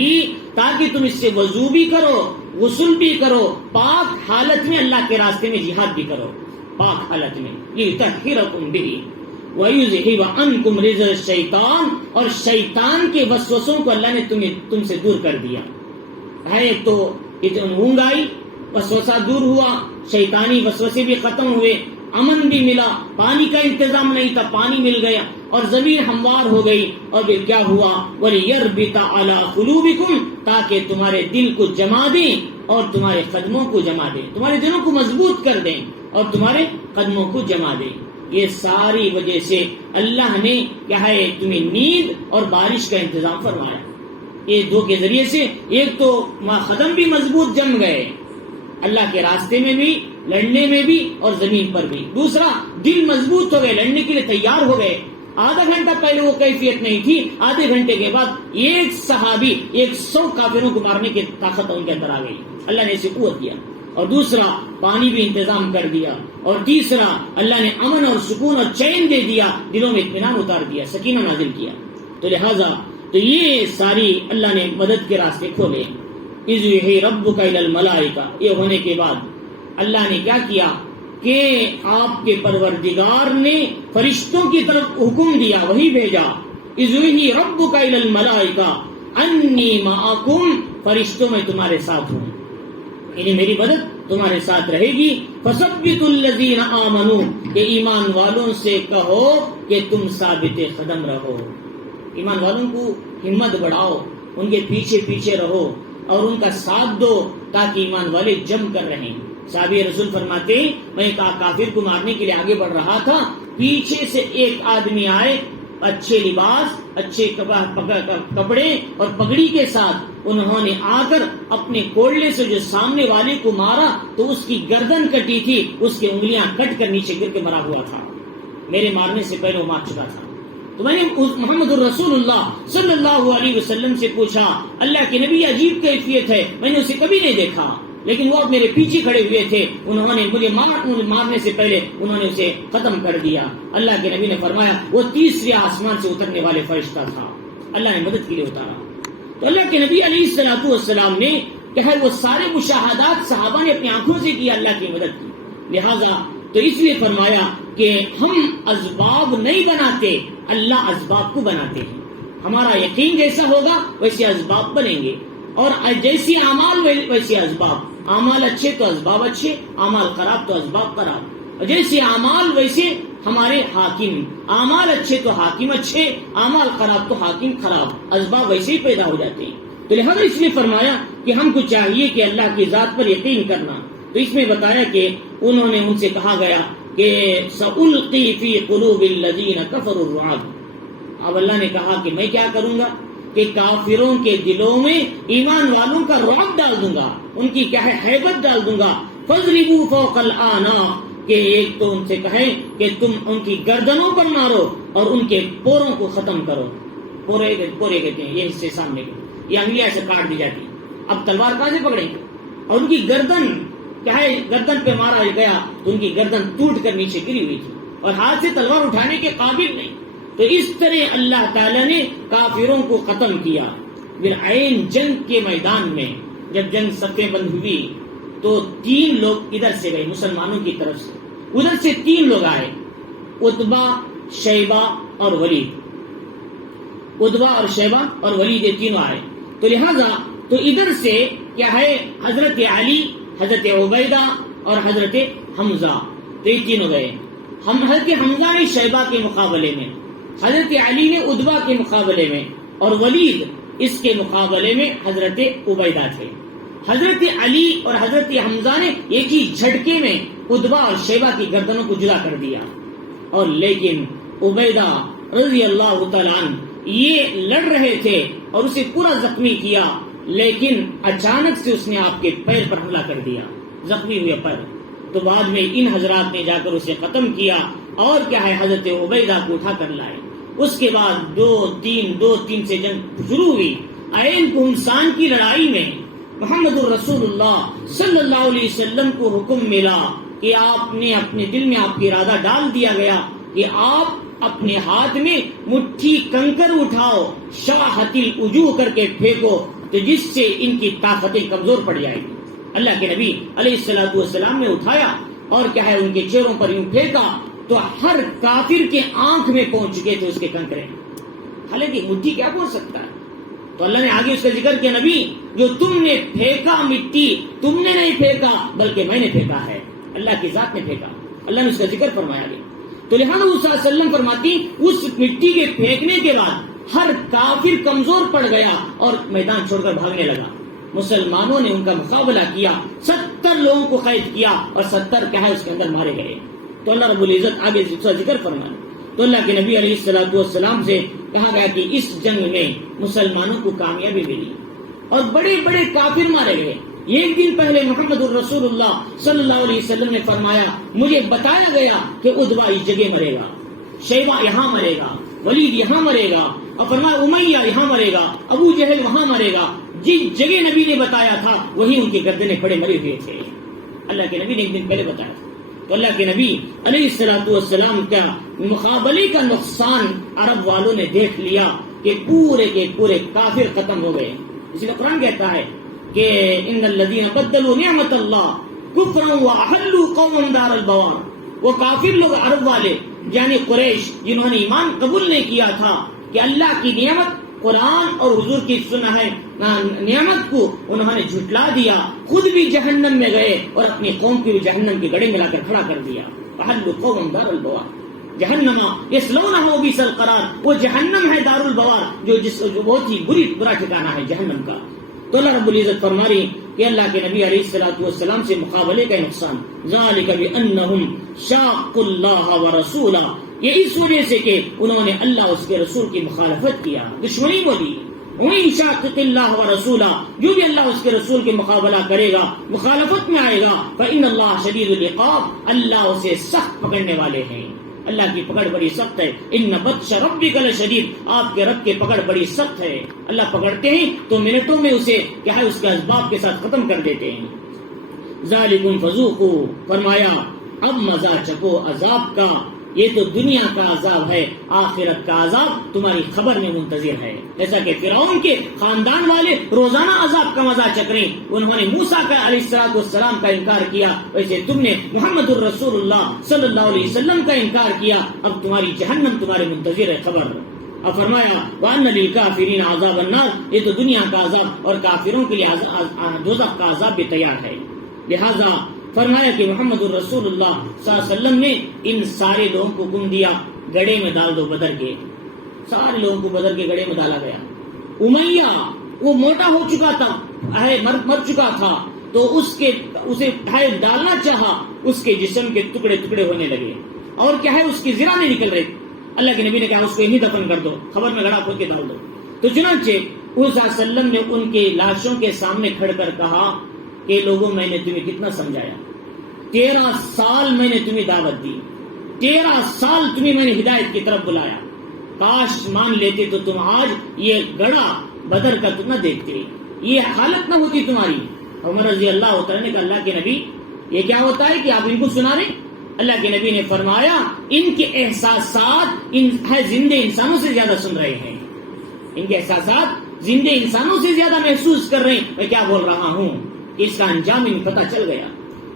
تاکہ تم اس سے وضو بھی کرو، غسل بھی کرو، پاک حالت میں اللہ کے راستے میں جہاد بھی کرو، پاک حالت میں. لِيُطَهِّرَكُم بِهِ وَيُذْهِبَ عَنكُمْ رِجْزَ الشَّيْطَانِ، اور شیطان کے وسوسوں کو اللہ نے تم سے دور کر دیا ہے. تو اونگ آئی، وسوسہ دور ہوا، شیطانی وسوسے بھی ختم ہوئے، امن بھی ملا، پانی کا انتظام نہیں تھا پانی مل گیا، اور زمین ہموار ہو گئی. اور پھر کیا ہوا، وَلِيَرْبِطَ عَلَىٰ قُلُوبِكُمْ، تاکہ تمہارے دل کو جما دیں اور تمہارے قدموں کو جما دیں، تمہارے دلوں کو مضبوط کر دیں اور تمہارے قدموں کو جما دیں. یہ ساری وجہ سے اللہ نے کیا ہے تمہیں نیند اور بارش کا انتظام فرمایا. یہ دو کے ذریعے سے ایک تو قدم بھی مضبوط جم گئے اللہ کے راستے میں بھی، لڑنے میں بھی اور زمین پر بھی. دوسرا دل مضبوط ہو گئے، لڑنے کے لیے تیار ہو گئے. آدھا گھنٹہ پہلے وہ کیفیت نہیں تھی، آدھے گھنٹے کے بعد ایک صحابی 100 کافروں کو مارنے کی طاقت ان کے اندر آ گئی. اللہ نے اسے قوت دیا. اور دوسرا پانی بھی انتظام کر دیا. اور تیسرا اللہ نے امن اور سکون اور چین دے دیا، دلوں میں اطمینان اتار دیا، سکینہ نازل کیا. تو لہذا تو یہ ساری اللہ نے مدد کے راستے کھولے. اذ یوحی ربک الی الملائکہ، یہ ہونے کے بعد اللہ نے کیا کیا کہ آپ کے پروردگار نے فرشتوں کی طرف حکم دیا، وہی بھیجا. اذ یوحی ربک الی الملائکہ انی معکم، فرشتوں میں تمہارے ساتھ ہوں، یعنی میری مدد تمہارے ساتھ رہے گی. فثبتوا الذین آمنوا، کہ ایمان والوں سے کہو کہ تم ثابت قدم رہو. ایمان والوں کو ہمت بڑھاؤ، ان کے پیچھے پیچھے رہو اور ان کا ساتھ دو تاکہ ایمان والے جم کر رہیں. صحابی رسول فرماتے ہیں میں کافر کو مارنے کے لیے آگے بڑھ رہا تھا، پیچھے سے ایک آدمی آئے، اچھے لباس، اچھے کپڑے اور پگڑی کے ساتھ، انہوں نے آ کر اپنے کوڑلے سے جو سامنے والے کو مارا تو اس کی گردن کٹی تھی، اس کی انگلیاں کٹ کر نیچے گر کے مرا ہوا تھا. میرے مارنے سے پہلے وہ مار چکا تھا. تو میں نے محمد الرسول اللہ صلی اللہ علیہ وسلم سے پوچھا، اللہ کے نبی عجیب کیفیت ہے، میں نے اسے کبھی نہیں دیکھا، لیکن وہ میرے پیچھے کھڑے ہوئے تھے، انہوں نے مجھے مارنے سے پہلے انہوں نے اسے ختم کر دیا. اللہ کے نبی نے فرمایا وہ تیسرے آسمان سے اترنے والے فرشتہ تھا، اللہ نے مدد کے لیے اتارا. تو اللہ کے نبی علیہ الصلوۃ والسلام نے کیا ہے وہ سارے مشاہدات صحابہ نے اپنی آنکھوں سے کیا اللہ کی مدد کی. لہذا تو اس لیے فرمایا کہ ہم اسباب نہیں بناتے، اللہ اسباب کو بناتے ہیں. ہمارا یقین جیسا ہوگا ویسے اسباب بنیں گے، اور جیسی اعمال ویسے اسباب. اعمال اچھے تو اسباب اچھے، اعمال خراب تو اسباب خراب. جیسے اعمال ویسے ہمارے حاکم. اعمال اچھے تو حاکم اچھے، اعمال خراب تو حاکم خراب. اسباب ویسے ہی پیدا ہو جاتے ہیں. تو لہذا اس لیے فرمایا کہ ہم کو چاہیے کہ اللہ کی ذات پر یقین کرنا. تو اس میں بتایا کہ انہوں نے ان سے کہا گیا کہ سألقی فی قلوب الذین کفروا الرعب. اب اللہ نے کہا کہ میں کیا کروں گا کہ کافروں کے دلوں میں ایمان والوں کا رعب ڈال دوں گا، ان کی کیا ہے حیبت ڈال دوں گا. فاضربوا فوق الاعناق، کہ ایک تو ان سے کہیں کہ تم ان کی گردنوں پر مارو اور ان کے پوروں کو ختم کرو. پورے کہتے ہیں یہ حصے سامنے کے، یہ انگلیاں سے کاٹ دی جاتی. اب تلوار کہاں سے پکڑیں گے؟ اور ان کی گردن کیا ہے، گردن پہ مارا گیا تو ان کی گردن ٹوٹ کر نیچے گری ہوئی تھی اور ہاتھ سے تلوار اٹھانے کے قابل نہیں. تو اس طرح اللہ تعالیٰ نے کافروں کو ختم کیا. بالعین جنگ کے میدان میں جب جنگ صفیں بند ہوئی تو 3 لوگ ادھر سے گئے مسلمانوں کی طرف سے، ادھر سے 3 لوگ آئے، عتبہ، شیبہ اور ولید. عتبہ اور شیبہ اور ولید یہ تینوں آئے. تو لہذا تو ادھر سے کیا ہے حضرت علی، حضرت عبیدہ اور حضرت حمزہ، تو یہ تینوں گئے. حضرت حمزہ نے شیبہ کے مقابلے میں، حضرت علی نے عتبہ کے مقابلے میں، اور ولید اس کے مقابلے میں حضرت عبیدہ تھے. حضرت علی اور حضرت حمزہ نے ایک ہی جھٹکے میں عتبہ اور شیبہ کی گردنوں کو جدا کر دیا. اور لیکن عبیدہ رضی اللہ تعالیٰ عنہ یہ لڑ رہے تھے اور اسے پورا زخمی کیا، لیکن اچانک سے اس نے آپ کے پیر پر حملہ کر دیا، زخمی ہوئے پر. تو بعد میں ان حضرات نے جا کر اسے ختم کیا اور کیا ہے حضرت عبیدہ کو اٹھا کر لائے. اس کے بعد 2-3 سے جنگ شروع ہوئی. عین کہنسان کی لڑائی میں محمد الرسول اللہ صلی اللہ علیہ وسلم کو حکم ملا کہ آپ نے اپنے دل میں آپ کی ارادہ ڈال دیا گیا کہ آپ اپنے ہاتھ میں مٹھی کنکر اٹھاؤ، شاہت الوجوہ کر کے پھینکو، تو جس سے ان کی طاقتیں کمزور پڑ جائیں گی. اللہ کے نبی علیہ الصلوۃ والسلام نے اٹھایا اور کیا ہے ان کے چہروں پر یوں پھینکا تو ہر کافر کے آنکھ میں پہنچ چکے تھے اس کے کنکرے. حالانکہ مٹھی کیا پہنچ سکتا ہے؟ تو اللہ نے آگے اس کا ذکر کیا، نبی جو تم نے پھینکا مٹی تم نے نہیں پھینکا بلکہ میں نے پھینکا ہے، اللہ کی ذات نے پھینکا. اللہ نے اس کا ذکر فرمایا گیا. تو لہٰذا صلی اللہ علیہ وسلم فرماتی اس مٹی کے پھینکنے کے بعد ہر کافر کمزور پڑ گیا اور میدان چھوڑ کر بھاگنے لگا. مسلمانوں نے ان کا مقابلہ کیا، 70 لوگوں کو قید کیا اور 70 کیا ہے اس کے اندر مارے گئے. تو اللہ رب العزت آگے اس کا ذکر فرمایا. تو اللہ کے نبی علیہ الصلوۃ والسلام سے کہا گیا کہ اس جنگ میں مسلمانوں کو کامیابی ملی اور بڑے بڑے کافر مارے گئے. ایک دن پہلے محمد الرسول اللہ صلی اللہ علیہ وسلم نے فرمایا مجھے بتایا گیا کہ عتبہ اس جگہ مرے گا، شیبہ یہاں مرے گا، ولید یہاں مرے گا، اور فرمایا امیہ یہاں مرے گا، ابو جہل وہاں مرے گا. جس جگہ نبی نے بتایا تھا وہی ان کی گردنیں پڑے مرے ہوئے تھے. اللہ کے نبی نے ایک دن پہلے بتایا تھا. تو اللہ کے نبی علیہ الصلوۃ والسلام کا مقابلے کا نقصان عرب والوں نے دیکھ لیا کہ پورے کے پورے کافر ختم ہو گئے. اس لیے قرآن کہتا ہے کہ ان الذین بدلوا نعمت اللہ کفرا واحلوا قوما دار البوار. وہ کافر لوگ عرب والے یعنی قریش جنہوں نے ایمان قبول نہیں کیا تھا کہ اللہ کی نعمت قرآن اور حضور کی سنت ہے نعمت کو انہوں نے جھٹلا دیا، خود بھی جہنم میں گئے اور اپنی قوم کی بھی جہنم کی گڑے ملا کر کھڑا کر دیا. واحلوا قوما دار البوار جہنم یصلونہ بئس القرار. وہ جہنم ہے دار البوار جو بہت ہی برا ٹھکانہ ہے جہنم کا. تو اللہ رب العزت فرما رہی کہ اللہ کے نبی علیہ الصلوۃ والسلام سے مقابلے کا نقصان ذالک بانہم شاقوا اللہ ورسولہ، یہ اس وجہ سے کہ انہوں نے اللہ اس کے رسول کی مخالفت کیا، دشمنی بولی. وَإِن شَاقِقِ اللَّهَ وَرَسُولَهُ، جو بھی اللہ اس کے رسول کے مقابلہ کرے گا مخالفت میں آئے گا فَإِنَّ اللَّهَ شَدِيدُ الْعِقَابِ، اللہ اسے سخت پکڑنے والے ہیں. اللہ کی پکڑ بڑی سخت ہے. ان بطش ربک لشدید، آپ کے رب کی پکڑ بڑی سخت ہے. اللہ پکڑتے ہیں تو منٹوں میں اسے کیا ہے اس کے اسباب کے ساتھ ختم کر دیتے ہیں. ذالکم فذوقوا، فرمایا اب مزہ چکو عذاب کا. یہ تو دنیا کا عذاب ہے، آخرت کا عذاب تمہاری خبر میں منتظر ہے۔ جیسا کہ فرعون کے خاندان والے روزانہ عذاب کا مزہ چکھ رہے، انہوں نے موسیٰ علیہ السلام کا انکار کیا، ویسے تم نے محمد الرسول اللہ صلی اللہ علیہ وسلم کا انکار کیا، اب تمہاری جہنم تمہارے منتظر ہے خبر۔ اب فرمایا وَأَنَّ لِلْكَافِرِينَ عَذَابَ النَّارِ، یہ تو دنیا کا عذاب اور کافروں کے لیے دوزخ کا عذاب بھی تیار ہے۔ لہذا فرمایا کہ محمد الرسول اللہ صلی اللہ علیہ وسلم نے ان سارے لوگوں کو حکم دیا گڑھے میں ڈال دو بدر کے، سارے لوگوں کو بدر کے گڑھے میں ڈالا گیا۔ امیہ وہ موٹا ہو چکا تھا، مر چکا تھا، تو اسے ڈالنا چاہا، اس کے جسم کے ٹکڑے ٹکڑے ہونے لگے اور کیا ہے اس کی زرہ نہیں نکل رہی۔ اللہ کے نبی نے کہا اس کو یہیں دفن کر دو، خبر میں گڑھا کھود کے ڈال دو۔ تو چنانچہ حضور صلی اللہ علیہ وسلم نے ان کے لاشوں کے سامنے کھڑ کر کہا کہ لوگوں میں نے تمہیں کتنا سمجھایا، 13 سال میں نے تمہیں دعوت دی، 13 سال تمہیں میں نے ہدایت کی طرف بلایا، کاش مان لیتے تو تم آج یہ گڑھا بدر کا تم نہ دیکھتے، یہ حالت نہ ہوتی تمہاری۔ عمر رضی اللہ تعالیٰ نے کہا اللہ کے نبی یہ کیا ہوتا ہے کہ آپ ان کو سنا رہے؟ اللہ کے نبی نے فرمایا ان کے احساسات زندے انسانوں سے زیادہ سن رہے ہیں، ان کے احساسات زندے انسانوں سے زیادہ محسوس کر رہے ہیں میں کیا بول رہا ہوں، اس کا انجام ان پتہ چل گیا۔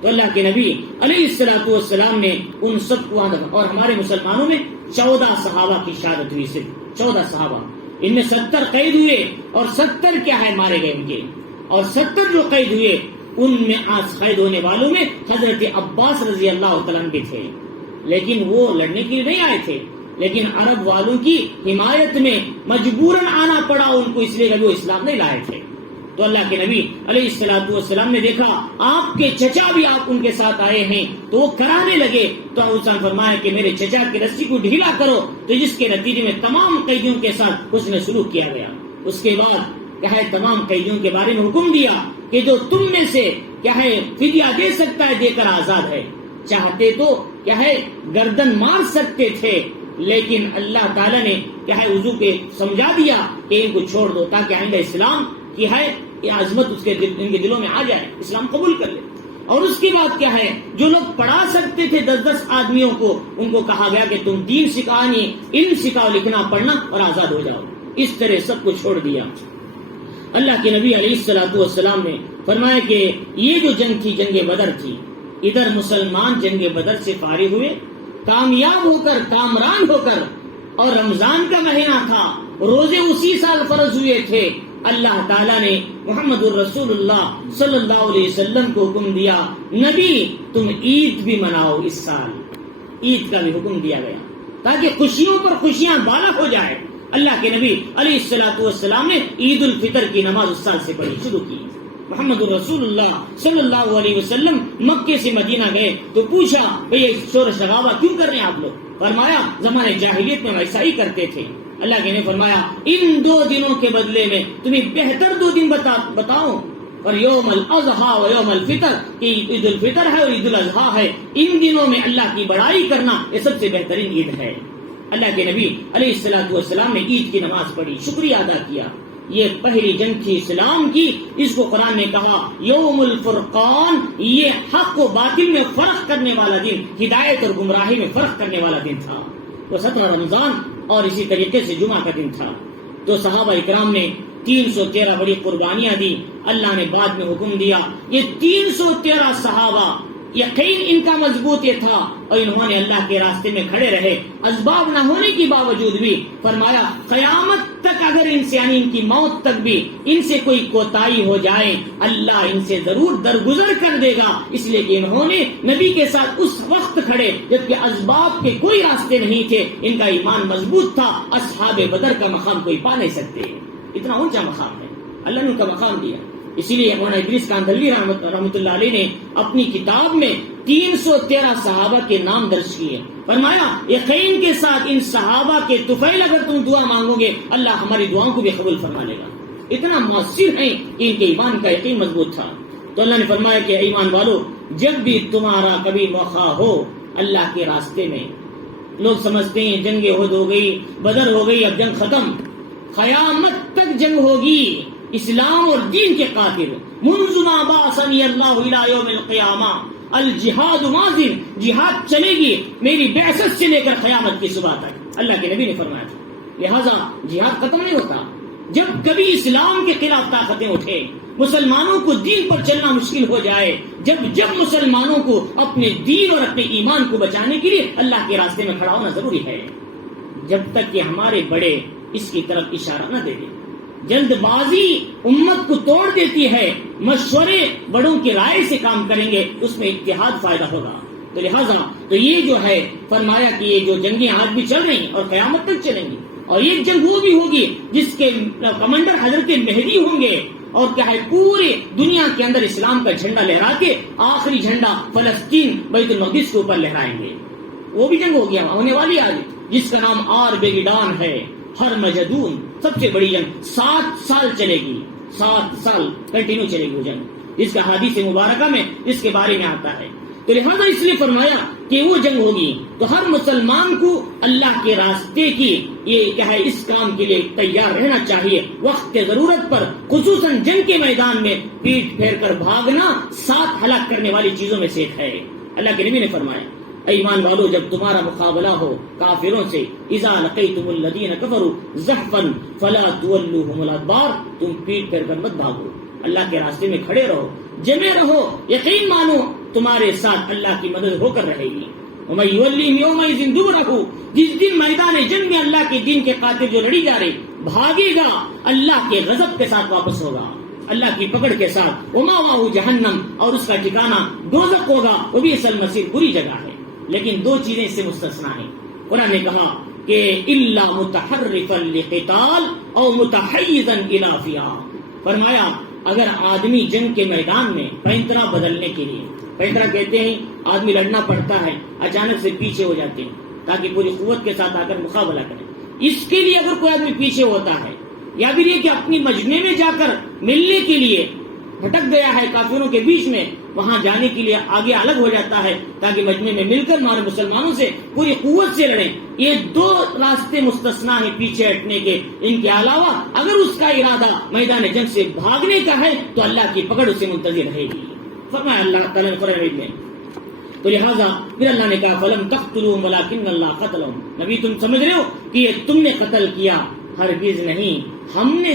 تو اللہ کے نبی علیہ الصلوۃ والسلام نے ان سب کو، اور ہمارے مسلمانوں میں 14 صحابہ کی شہادت ہوئی، صرف 14 صحابہ، ان میں 70 قید ہوئے اور 70 کیا ہے مارے گئے ان کے، اور 70 جو قید ہوئے ان میں آج قید ہونے والوں میں حضرت عباس رضی اللہ تعالیٰ کے تھے، لیکن وہ لڑنے کے لیے نہیں آئے تھے، لیکن عرب والوں کی حمایت میں مجبوراً آنا پڑا ان کو، اس لیے کہ وہ اسلام نہیں لائے تھے۔ تو اللہ کے نبی علیہ الصلوۃ والسلام نے دیکھا آپ کے چچا بھی آپ ان کے ساتھ آئے ہیں تو وہ کرانے لگے، تو حضور نے فرمایا کہ میرے چچا کی رسی کو ڈھیلا کرو، تو جس کے نتیجے میں تمام قیدیوں کے ساتھ حسن سلوک کیا گیا۔ اس کے بعد کیا ہے تمام قیدیوں کے بارے میں حکم دیا کہ جو تم میں سے کیا ہے فدیہ دے سکتا ہے دے کر آزاد ہے، چاہتے تو کیا ہے گردن مار سکتے تھے، لیکن اللہ تعالیٰ نے کیا ہے وضو کے سمجھا دیا کہ ان کو چھوڑ دو تاکہ آئندہ اسلام کی ہے یہ عظمت ان کے دلوں میں آ جائے، اسلام قبول کر لے۔ اور اس کی بات کیا ہے جو لوگ پڑھا سکتے تھے 10 آدمیوں کو، ان کو کہا گیا کہ تم دین سکھانی، علم سکھاؤ، لکھنا پڑھنا اور آزاد ہو جاؤ۔ اس طرح سب کو چھوڑ دیا۔ اللہ کے نبی علیہ الصلوۃ والسلام نے فرمایا کہ یہ جو جنگ تھی جنگ بدر تھی، ادھر مسلمان جنگ بدر سے فارغ ہوئے کامیاب ہو کر، کامران ہو کر، اور رمضان کا مہینہ تھا، روزے اسی سال فرض ہوئے تھے۔ اللہ تعالیٰ نے محمد الرسول اللہ صلی اللہ علیہ وسلم کو حکم دیا نبی تم عید بھی مناؤ، اس سال عید کا بھی حکم دیا گیا تاکہ خوشیوں پر خوشیاں بالا ہو جائے۔ اللہ کے نبی علیہ الصلوۃ والسلام نے عید الفطر کی نماز اس سال سے پڑھی شروع کی۔ محمد الرسول اللہ صلی اللہ علیہ وسلم مکے سے مدینہ گئے تو پوچھا بھئی شور شغابہ کیوں کر رہے ہیں آپ لوگ؟ فرمایا زمانے جاہلیت میں ایسا ہی کرتے تھے۔ اللہ کے نے فرمایا ان 2 دنوں کے بدلے میں تمہیں بہتر 2 دن بتاؤ، اور یوم الاضحیٰ و یوم الفطر کہ عید الفطر ہے اور عید الاضحیٰ ہے، ان دنوں میں اللہ کی بڑائی کرنا یہ سب سے بہترین عید ہے۔ اللہ کے نبی علیہ الصلوۃ والسلام نے عید کی نماز پڑھی، شکریہ ادا کیا۔ یہ پہلی جنگ تھی اسلام کی، اس کو قرآن نے کہا یوم الفرقان، یہ حق و باطل میں فرق کرنے والا دن، ہدایت اور گمراہی میں فرق کرنے والا دن تھا۔ وہ 17 رمضان اور اسی طریقے سے جمعہ کا دن تھا۔ تو صحابہ اکرام نے 313 بڑی قربانیاں دی۔ اللہ نے بعد میں حکم دیا یہ 313 صحابہ یقین ان کا مضبوط یہ تھا اور انہوں نے اللہ کے راستے میں کھڑے رہے، اسباب نہ ہونے کے باوجود بھی۔ فرمایا قیامت تک اگر ان سے یعنی ان کی موت تک بھی ان سے کوئی کوتاہی ہو جائے اللہ ان سے ضرور درگزر کر دے گا، اس لیے کہ انہوں نے نبی کے ساتھ اس وقت کھڑے جبکہ اسباب کے کوئی راستے نہیں تھے، ان کا ایمان مضبوط تھا۔ اصحاب بدر کا مقام کوئی پا نہیں سکتے، اتنا اونچا مقام ہے، اللہ نے ان کا مقام دیا۔ اسی لیے مولانا ادریس کاندھلوی رحمۃ اللہ علیہ نے اپنی کتاب میں 313 صحابہ کے نام درج کیے۔ فرمایا یقین کے ساتھ ان صحابہ کے طفیل اگر تم دعا مانگو گے اللہ ہماری دعاؤں کو بھی قبول فرما لے گا، اتنا مؤثر ہے کہ ان کے ایمان کا یقین مضبوط تھا۔ تو اللہ نے فرمایا کہ ایمان والو جب بھی تمہارا کبھی موقع ہو اللہ کے راستے میں، لوگ سمجھتے ہیں جنگ احد ہو گئی، بدر ہو گئی، اب جنگ ختم، قیامت تک جنگ ہوگی۔ اسلام اور دین کے قاتل منذ ما بعثنی اللہ الی یوم القیامہ، الجہاد ماضٍ، جہاد چلے گی میری بعثت سے لے کر قیامت کی صبح تک، اللہ کے نبی نے فرمایا تھا۔ لہذا جہاد ختم نہیں ہوتا۔ جب کبھی اسلام کے خلاف طاقتیں اٹھے، مسلمانوں کو دین پر چلنا مشکل ہو جائے، جب مسلمانوں کو اپنے دین اور اپنے ایمان کو بچانے کے لیے اللہ کے راستے میں کھڑا ہونا ضروری ہے، جب تک کہ ہمارے بڑے اس کی طرف اشارہ نہ دے دیں۔ جلد بازی امت کو توڑ دیتی ہے، مشورے بڑوں کی رائے سے کام کریں گے، اس میں اتحاد فائدہ ہوگا۔ تو لہٰذا تو یہ جو ہے فرمایا کہ یہ جو جنگیں آج بھی چل رہی ہیں اور قیامت تک چلیں گی، اور یہ جنگ وہ بھی ہوگی جس کے کمانڈر حضرت مہدی ہوں گے، اور کیا ہے پورے دنیا کے اندر اسلام کا جھنڈا لہرا کے آخری جھنڈا فلسطین بیت المقدس کے اوپر لہرائیں گے۔ وہ بھی جنگ ہو گیا ہونے والی آج، جس کا نام آرمیگیڈون ہے، ہرمجدون، سب سے بڑی جنگ 7 سال چلے گی، 7 سال کنٹینیو چلے گی وہ جنگ، جس کا حدیث مبارکہ میں اس کے بارے میں آتا ہے۔ تو لہذا اس لیے فرمایا کہ وہ جنگ ہوگی، تو ہر مسلمان کو اللہ کے راستے کی یہ کیا ہے اس کام کے لیے تیار رہنا چاہیے۔ وقت کے ضرورت پر خصوصاً جنگ کے میدان میں پیٹ پھیر کر بھاگنا 7 ہلاک کرنے والی چیزوں میں سے ایک ہے۔ اللہ کے نبی نے فرمایا، اے ایمان والو، جب تمہارا مقابلہ ہو کافروں سے، اذا لقیتم الذین کفروا زحفا فلا تولوہم الادبار، تم پیٹ پھیر کر مت بھاگو، اللہ کے راستے میں کھڑے رہو، جمے رہو، یقین مانو تمہارے ساتھ اللہ کی مدد ہو کر رہے گی۔ وَمَن يُوَلِّهِمْ يَوْمَئِذٍ دُبُرَهُ، جس دن میدان جنگ میں اللہ کے دین کے قاتل جو لڑی جا رہی بھاگے گا، اللہ کے غضب کے ساتھ واپس ہوگا، اللہ کی پکڑ کے ساتھ۔ وَمَأْوَاهُ جَهَنَّمْ، اور اس کا ٹھکانہ دوزخ ہوگا، وَبِئْسَ الْمَصِيرُ، بری جگہ ہے۔ لیکن 2 چیزیں اس سے مستثنا ہیں۔ قرآن نے کہا کہ إِلَّا مُتَحَرِّفًا لِقِتَالٍ أَوْ مُتَحَيِّزًا إِلَىٰ فِئَةٍ، فرمایا اگر آدمی جنگ کے میدان میں پینترا بدلنے کے لیے، پینترا کہتے ہیں آدمی لڑنا پڑتا ہے اچانک سے پیچھے ہو جاتے ہیں تاکہ پوری قوت کے ساتھ آ کر مقابلہ کرے، اس کے لیے اگر کوئی آدمی پیچھے ہوتا ہے، یا پھر یہ کہ اپنی مجمع میں جا کر ملنے کے لیے بھٹک گیا ہے کافروں کے بیچ میں، وہاں جانے کے لیے آگے الگ ہو جاتا ہے تاکہ مجمع میں مل کر ہمارے مسلمانوں سے پوری قوت سے لڑیں، یہ 2 راستے مستثنا ہیں پیچھے ہٹنے کے۔ ان کے علاوہ اگر اس کا ارادہ میدان جنگ سے بھاگنے کا ہے تو اللہ کی پکڑ اسے منتظر رہے گی، فرمایا اللہ تعالیٰ نے قرآن میں۔ تو لہٰذا پھر اللہ نے کہا فَلَمْ تَقْتُلُوهُمْ وَلَٰكِنَّ اللَّهَ قَتَلَهُمْ، نبی تم سمجھ رہے ہو کہ یہ تم نے قتل کیا، ہرگز نہیں، ہم نے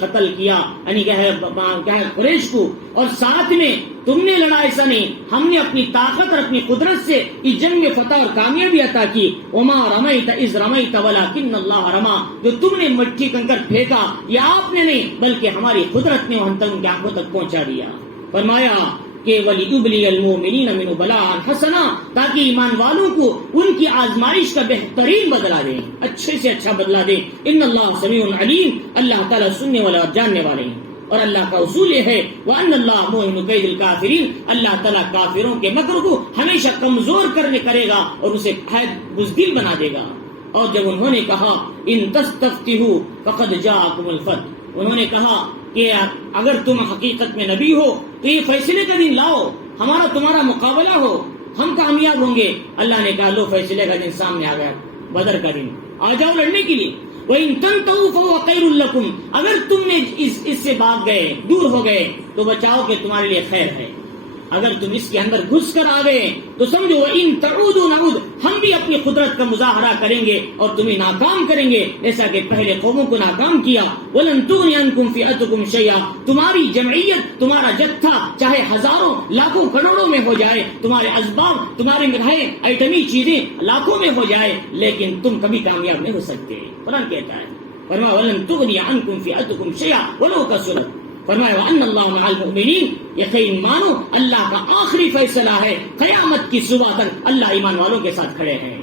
قتل کیا، یعنی کیا ہے قریش کو، اور ساتھ میں تم نے لڑا، ایسا نہیں، ہم نے اپنی طاقت اور اپنی قدرت سے اس جنگ میں فتح اور کامیابی عطا کی۔ وما رمیت اذ رمیت ولکن اللہ رما، جو تم نے مٹی کنکر پھینکا یہ آپ نے نہیں بلکہ ہماری قدرت نے ہم تک ان کے آنکھوں تک پہنچا دیا۔ فرمایا کہ وَلِيُبْلِيَ الْمُؤْمِنِينَ مِنْهُ بَلَاءً حَسَنًا، تاکہ ایمان والوں کو ان کی آزمائش کا بہترین بدلہ دیں، اچھے سے اچھا بدلہ دیں۔ ان اللہ سمیع علیم، اللہ تعالیٰ سننے والا اور جاننے والے ہیں۔ اور اللہ کا اصول یہ ہے وَأَنَّ اللَّهَ مُوهِنُ كَيْدِ الْكَافِرِينَ، اللہ تعالیٰ کافروں کے مکر کو ہمیشہ کمزور کرے گا اور اسے بزدل بنا دے گا۔ اور جب انہوں نے کہا ان تستفتحوا فقد جاءکم الفتح، انہوں نے کہا کہ اگر تم حقیقت میں نبی ہو تو یہ فیصلے کا دن لاؤ، ہمارا تمہارا مقابلہ ہو، ہم کامیاب ہوں گے۔ اللہ نے کہا لو فیصلے کا دن سامنے آ گیا، بدر کا دن، آ جاؤ لڑنے کے لیے۔ وَإِن تَنْتَهُوا فَهُوَ خَيْرٌ لَكُمْ، اگر تم نے اس سے بھاگ گئے، دور ہو گئے تو بچاؤ کہ تمہارے لیے خیر ہے، اگر تم اس کے اندر گھس کر آ گئے تو سمجھو وَإِن تَعُودُوا نَعُودْ، ہم بھی اپنی قدرت کا مظاہرہ کریں گے اور تمہیں ناکام کریں گے جیسا کہ پہلے قوموں کو ناکام کیا۔ وَلَن تُغْنِيَ عَنْكُمْ فِئَتُكُمْ شَيْئًا، تمہاری جمعیت، تمہارا جتھا چاہے ہزاروں لاکھوں کروڑوں میں ہو جائے، تمہارے اسباب، تمہارے رہے ایٹمی چیزیں لاکھوں میں ہو جائے، لیکن تم کبھی کامیاب نہیں ہو سکتے۔ قرآن کہتا ہے، فرمایا وَلَن تُغْنِيَ عَنْكُمْ فِئَتُكُمْ شَيْئًا وَلَوْ كَثُرَتْ، فرمایا وَأَنَّ اللَّهَ مَعَ الْمُؤْمِنِينَ، یقین مانو اللہ کا آخری فیصلہ ہے، قیامت کی صبح تک اللہ ایمان والوں کے ساتھ کھڑے ہیں۔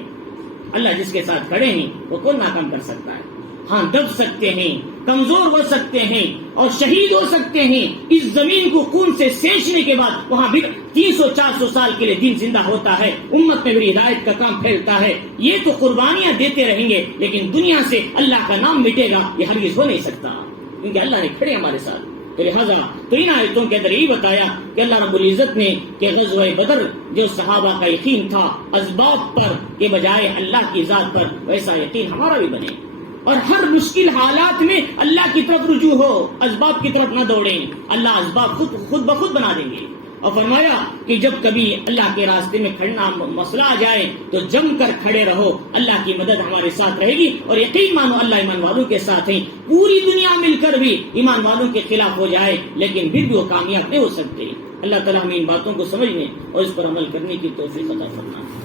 اللہ جس کے ساتھ کھڑے ہیں وہ کون ناکام کر سکتا ہے؟ ہاں دب سکتے ہیں، کمزور ہو سکتے ہیں اور شہید ہو سکتے ہیں، اس زمین کو خون سے سینچنے کے بعد وہاں بھی 300-400 سال کے لیے دین زندہ ہوتا ہے، امت میں بھی ہدایت کا کام پھیلتا ہے۔ یہ تو قربانیاں دیتے رہیں گے لیکن دنیا سے اللہ کا نام مٹے گا، یہ ہرگز ہو نہیں سکتا، کیونکہ اللہ نے کھڑے ہمارے ساتھ۔ تو لہٰذا تو ان آیتوں کے اندر یہی بتایا کہ اللہ رب العزت نے کہ غزوہ بدر جو صحابہ کا یقین تھا اسباب پر کے بجائے اللہ کی ذات پر، ویسا یقین ہمارا بھی بنے، اور ہر مشکل حالات میں اللہ کی طرف رجوع ہو، اسباب کی طرف نہ دوڑیں، اللہ اسباب خود بخود بنا دیں گے۔ اور فرمایا کہ جب کبھی اللہ کے راستے میں کھڑنا مسئلہ آ جائے تو جم کر کھڑے رہو، اللہ کی مدد ہمارے ساتھ رہے گی، اور یقین مانو اللہ ایمان والوں کے ساتھ ہیں۔ پوری دنیا مل کر بھی ایمان والوں کے خلاف ہو جائے لیکن پھر بھی وہ کامیاب نہیں ہو سکتے۔ اللہ تعالیٰ ہمیں ان باتوں کو سمجھنے اور اس پر عمل کرنے کی توفیق عطا فرمائے۔